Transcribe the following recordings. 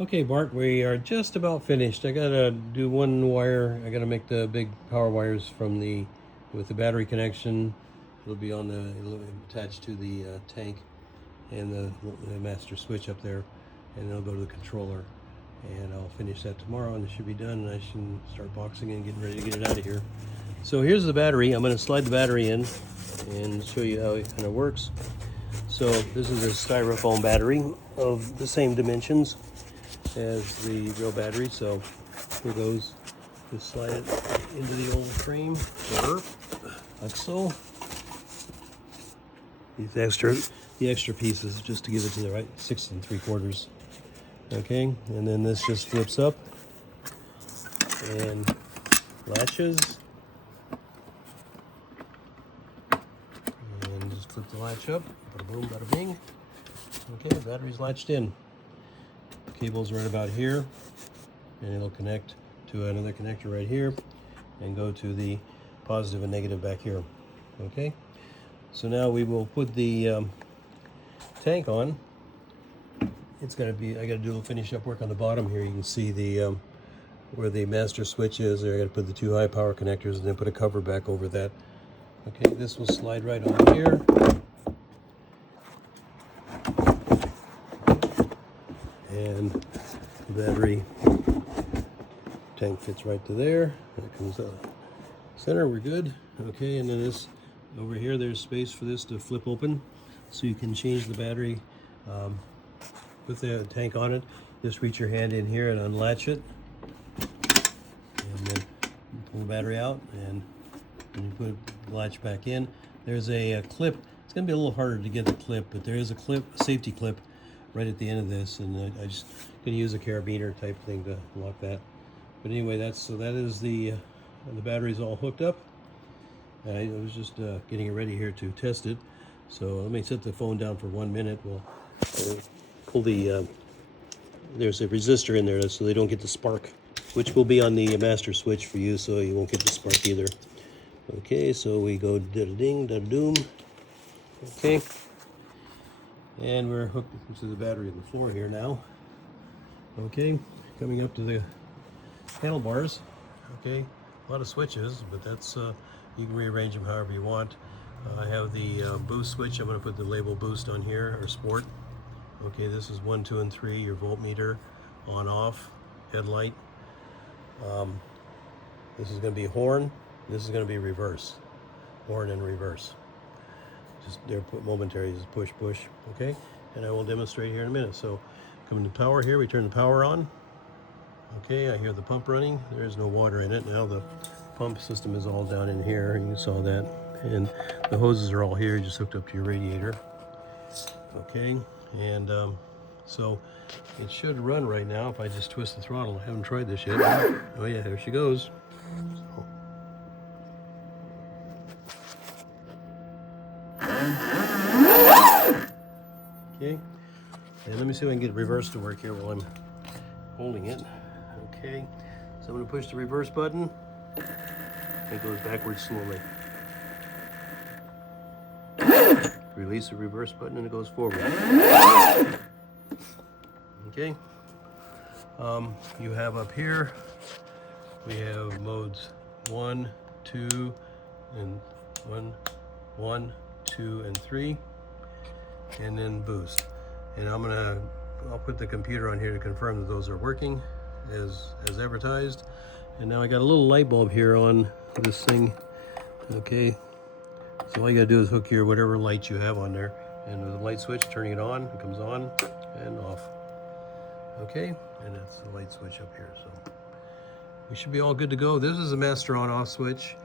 Okay, Bart, we are just about finished. I gotta do one wire. I gotta make the big power wires from with the battery connection. It'll be it'll attached to the tank and the master switch up there, and it'll go to the controller. And I'll finish that tomorrow, and it should be done, and I should start boxing and getting ready to get it out of here. So here's the battery. I'm gonna slide the battery in and show you how it kind of works. So this is a styrofoam battery of the same dimensions as the real battery. So here goes. Just slide it into the old frame, like so. The extra pieces just to give it to the right 6 3/4. Okay, and then this just flips up and latches, and just flip the latch up. Bada boom, bada bing. Okay, the battery's latched in. Cable's right about here, and it'll connect to another connector right here and go to the positive and negative back here. Okay, so now we will put the tank on. It's going to be, I got to do a little finish up work on the bottom here. You can see the where the master switch is there. I got to put the 2 high power connectors and then put a cover back over that. Okay, this will slide right on here. And the battery tank fits right to there. That comes out center, we're good. Okay, and then this over here, there's space for this to flip open, so you can change the battery with the tank on it. Just reach your hand in here and unlatch it, and then pull the battery out, and you put the latch back in. There's a clip. It's going to be a little harder to get the clip, but there is a safety clip right at the end of this, and I just going to use a carabiner type thing to lock that. But anyway, that is the battery's all hooked up. I was just getting it ready here to test it. So let me set the phone down for 1 minute. We'll pull there's a resistor in there so they don't get the spark, which will be on the master switch for you, so you won't get the spark either. Okay, so we go da-da-ding, da-da-doom. Okay, and we're hooked to the battery on the floor here now. Okay, coming up to the handlebars. Okay, a lot of switches, but that's you can rearrange them however you want. I have the boost switch. I'm going to put the label boost on here, or sport. Okay, this is 1, 2, and 3. Your voltmeter, on, off, headlight. This is going to be horn. This is going to be reverse, horn and reverse. Just there, momentary, just push, push. Okay, and I will demonstrate here in a minute. So, coming to power here, we turn the power on. Okay, I hear the pump running. There is no water in it. Now the pump system is all down in here, and you saw that. And the hoses are all here, just hooked up to your radiator. Okay, and so it should run right now if I just twist the throttle. I haven't tried this yet. Oh yeah, there she goes. Okay, and let me see if I can get reverse to work here while I'm holding it. Okay, so I'm going to push the reverse button. It goes backwards slowly. Release the reverse button and it goes forward. Okay. You have up here, we have modes 1, 2, and 1, 2, and 3, and then boost. And I'll put the computer on here to confirm that those are working as advertised. And now I got a little light bulb here on this thing. Okay, so all you gotta do is hook your whatever light you have on there, and with the light switch, turning it on, it comes on and off. Okay, and that's the light switch up here. So we should be all good to go. This is a master on-off switch.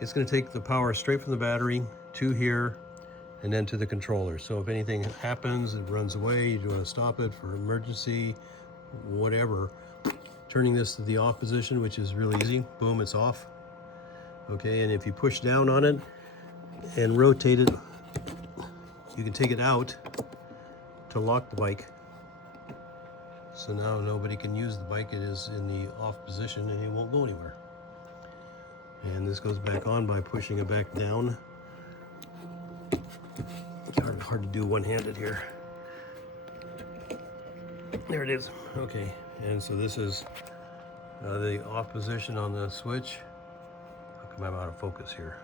It's going to take the power straight from the battery to here and then to the controller. So if anything happens, it runs away, you want to stop it for emergency, whatever, turning this to the off position, which is really easy. Boom, it's off. Okay, and if you push down on it and rotate it, you can take it out to lock the bike. So now nobody can use the bike. It is in the off position and it won't go anywhere. And this goes back on by pushing it back down. It's hard to do one-handed here. There it is. Okay, and so this is the off position on the switch. How come I'm out of focus here?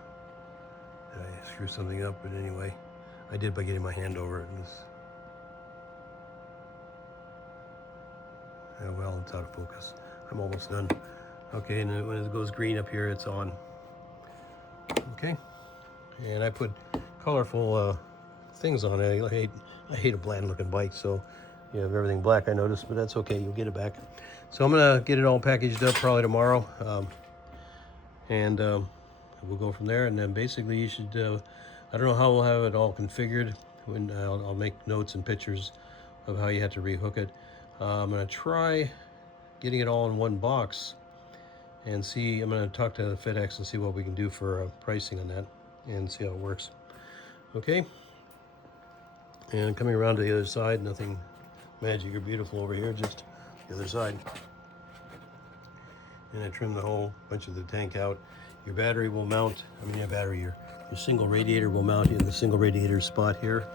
Did I screw something up? But anyway, I did by getting my hand over it. Yeah, well, it's out of focus. I'm almost done. Okay, and then when it goes green up here, it's on. Okay, and I put colorful things on it. I hate a bland looking bike, so you have everything black, I noticed, but that's okay, you'll get it back. So I'm gonna get it all packaged up probably tomorrow, and we'll go from there. And then basically you should, I don't know how we'll have it all configured. When I'll make notes and pictures of how you have to rehook it. I'm gonna try getting it all in one box and see. I'm gonna talk to FedEx and see what we can do for pricing on that and see how it works. Okay, and coming around to the other side, nothing magic or beautiful over here, just the other side. And I trimmed the whole bunch of the tank out. Your battery will mount, your single radiator will mount in the single radiator spot here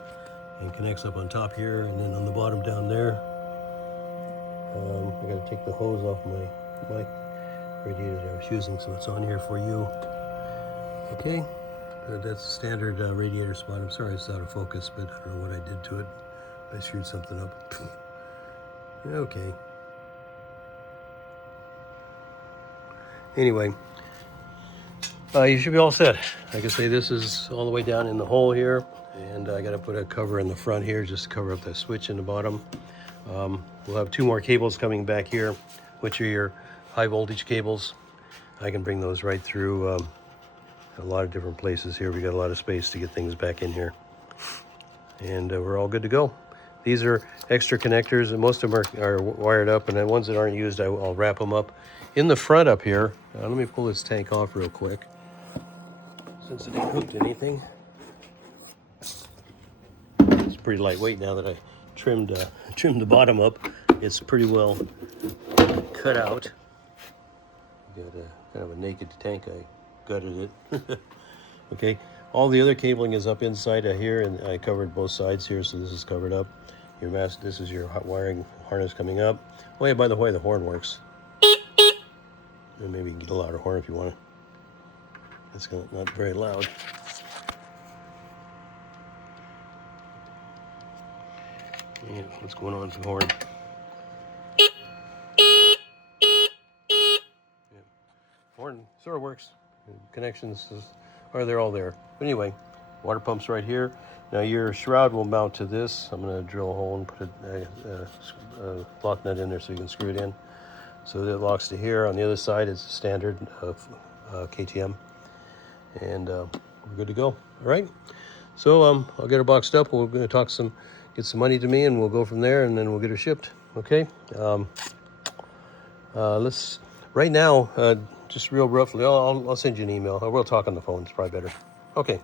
and connects up on top here, and then on the bottom down there. I gotta take the hose off my radiator that I was using, so it's on here for you. Okay, that's a standard radiator spot. I'm sorry it's out of focus, but I don't know what I did to it. I screwed something up. Okay. Anyway, you should be all set. Like I say, this is all the way down in the hole here, and I got to put a cover in the front here just to cover up the switch in the bottom. We'll have 2 more cables coming back here, which are your high voltage cables. I can bring those right through a lot of different places here. We got a lot of space to get things back in here, and we're all good to go. These are extra connectors, and most of them are wired up, and the ones that aren't used, I'll wrap them up in the front up here. Let me pull this tank off real quick, since it ain't hooked to anything. It's pretty lightweight now that I trimmed the bottom up. It's pretty well cut out. Got kind of a naked tank. I gutted it. Okay, all the other cabling is up inside of here, and I covered both sides here, so this is covered up. This is your hot wiring harness coming up. Oh yeah, by the way, the horn works. And maybe you can get a louder horn if you want to. It's not very loud. Yeah, what's going on with the horn? Yeah. Horn sort of works. Connections they're all there. But anyway, water pump's right here. Now your shroud will mount to this. I'm going to drill a hole and put a lock nut in there so you can screw it in. So it locks to here. On the other side, it's a standard KTM, and we're good to go. All right. So I'll get her boxed up. We're going to get some money to me, and we'll go from there, and then we'll get her shipped. Okay. Let's right now. Just real roughly. I'll send you an email. We'll talk on the phone. It's probably better. Okay.